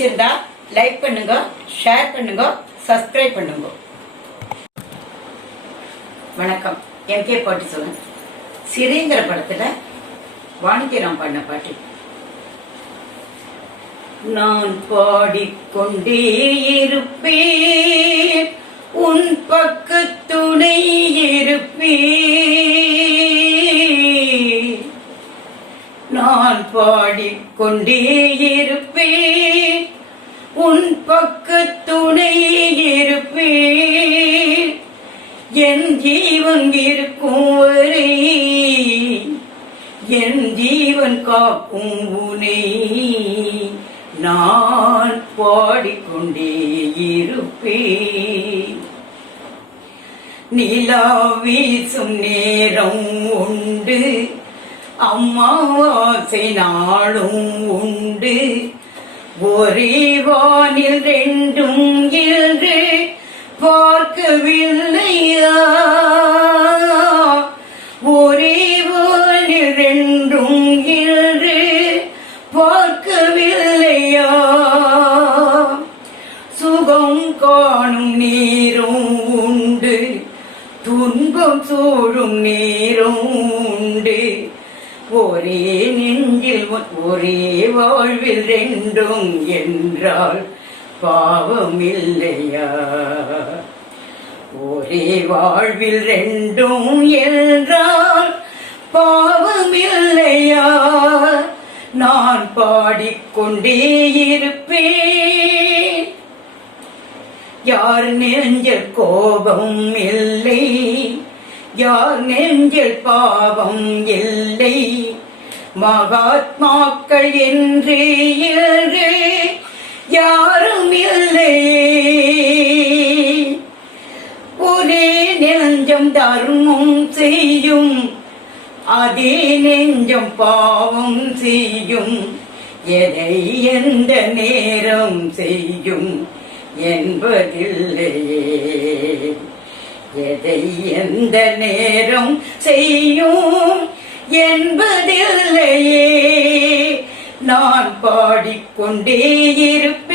பிடிச்சிருந்தா லைக் பண்ணுங்க, ஷேர் பண்ணுங்க, சப்ஸ்கிரைப் பண்ணுங்க. வணக்கம். எம்கே பாட்டி சொல்லுங்க. சிறீங்கிற படத்துல வாணிஜராம் பண்ண பாட்டு. நான் பாடிக்கொண்டே இருப்பேன், உன் பக்க துணை இருப்பேன். நான் பாடிக்கொண்டே இருப்பேன், உன் பக்க துணை இருப்பேன். என் ஜீவன் இருக்கும் வரை என் ஜீவன் காக்கும் உனை நான் பாடிக்கொண்டே இருப்பேன். நிலா வீசும் நேரம் உண்டு, அம்மாவாசை நாளும் உண்டு. ஒரே வானில் ரெண்டும் என்று பார்க்கவில்லையா? ஒரே வானில் ரெண்டும் என்று பார்க்கவில்லையா? சுகம் காணும் நேரம் உண்டு, துன்பம் சூழும் நேரம் உண்டு. ஒரே நெஞ்சில் ஒரே வாழ்வில் ரெண்டும் என்றால் பாவம் இல்லையா? ஒரே வாழ்வில் ரெண்டும் என்றால் பாவம் இல்லையா? நான் பாடிக்கொண்டே இருப்பேன். யார் நெஞ்சில் கோபம் இல்லை, யார் நெஞ்சில் பாவம் இல்லை. மகாத்மாக்கள் என்று யாரும் இல்லையே. ஒரே நெஞ்சம் தர்மம் செய்யும், அதே நெஞ்சம் பாவம் செய்யும். எதை எந்த நேரம் செய்யும் என்பதில்லையே. எதை எந்த நேரம் செய்யும் என்பதில்லையே. நான் பாடிக்கொண்டே இருப்பேன்.